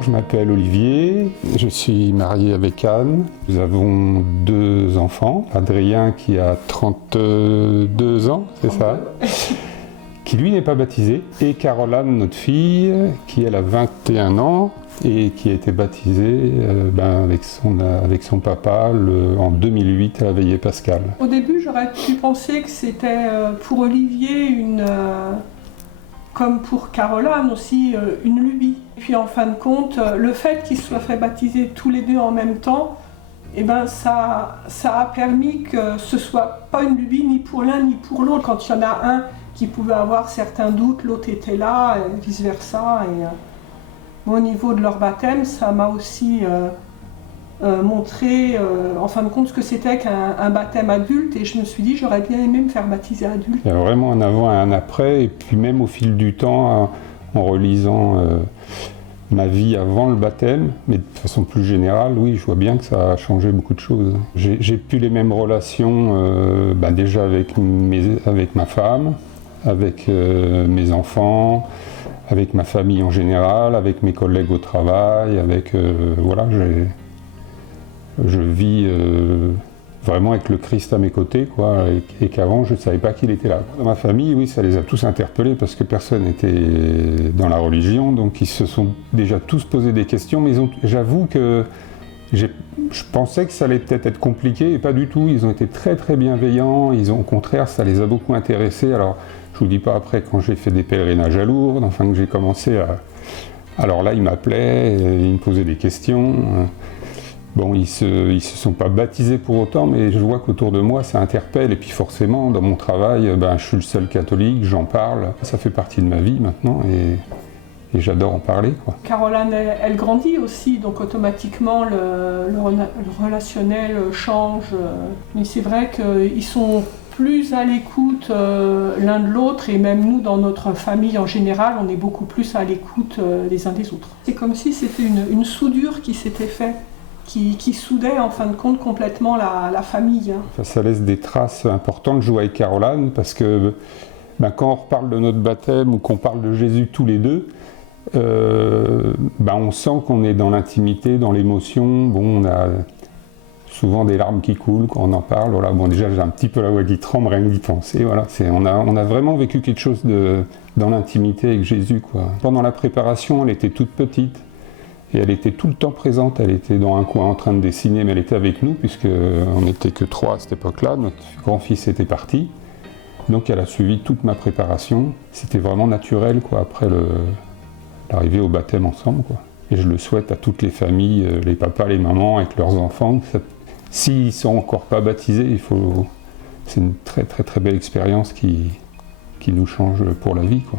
Je m'appelle Olivier, je suis marié avec Anne. Nous avons 2 enfants, Adrien qui a 32 ans, c'est ça, qui lui n'est pas baptisé, et Caroline, notre fille, qui elle a 21 ans et qui a été baptisée avec son papa en 2008 à la veillée pascale. Au début, j'aurais pu penser que c'était pour Olivier comme pour Caroline aussi, une lubie. Puis en fin de compte, le fait qu'ils se soient fait baptiser tous les deux en même temps, ça a permis que ce soit pas une lubie ni pour l'un ni pour l'autre. Quand il y en a un qui pouvait avoir certains doutes, l'autre était là, et vice-versa. Au niveau de leur baptême, ça m'a aussi montré en fin de compte ce que c'était qu'un baptême adulte, et je me suis dit j'aurais bien aimé me faire baptiser adulte. Il y a vraiment un avant et un après, et puis même au fil du temps, en relisant ma vie avant le baptême, mais de façon plus générale, oui, je vois bien que ça a changé beaucoup de choses. J'ai plus les mêmes relations déjà avec ma femme, avec mes enfants, avec ma famille en général, avec mes collègues au travail, je vis vraiment avec le Christ à mes côtés, quoi, et qu'avant je ne savais pas qu'il était là. Dans ma famille, oui, ça les a tous interpellés parce que personne n'était dans la religion, donc ils se sont déjà tous posé des questions, mais j'avoue que je pensais que ça allait peut-être être compliqué, et pas du tout. Ils ont été très très bienveillants, au contraire, ça les a beaucoup intéressés. Alors, je ne vous dis pas après, quand j'ai fait des pèlerinages à Lourdes, enfin que j'ai commencé à... Alors là, ils m'appelaient, ils me posaient des questions. Bon, ils se sont pas baptisés pour autant, mais je vois qu'autour de moi, ça interpelle. Et puis forcément, dans mon travail, je suis le seul catholique, j'en parle. Ça fait partie de ma vie maintenant, et j'adore en parler, quoi. Caroline, elle grandit aussi, donc automatiquement le relationnel change. Mais c'est vrai qu'ils sont plus à l'écoute l'un de l'autre, et même nous, dans notre famille en général, on est beaucoup plus à l'écoute les uns des autres. C'est comme si c'était une soudure qui s'était faite, qui soudait en fin de compte complètement la famille. Enfin, ça laisse des traces importantes, je joue avec Caroline, parce que quand on reparle de notre baptême ou qu'on parle de Jésus tous les deux, on sent qu'on est dans l'intimité, dans l'émotion. Bon, on a souvent des larmes qui coulent quand on en parle. Voilà. Bon, déjà, j'ai un petit peu la voix qui tremble rien que d'y penser. Voilà. On a vraiment vécu quelque chose dans l'intimité avec Jésus, quoi. Pendant la préparation, elle était toute petite et elle était tout le temps présente. Elle était dans un coin en train de dessiner, mais elle était avec nous puisqu'on n'était que 3 à cette époque-là. Notre grand-fils était parti. Donc elle a suivi toute ma préparation. C'était vraiment naturel, quoi, après l'arrivée au baptême ensemble, quoi. Et je le souhaite à toutes les familles, les papas, les mamans, avec leurs enfants. S'ils ne sont encore pas baptisés, c'est une très très très belle expérience qui nous change pour la vie, quoi.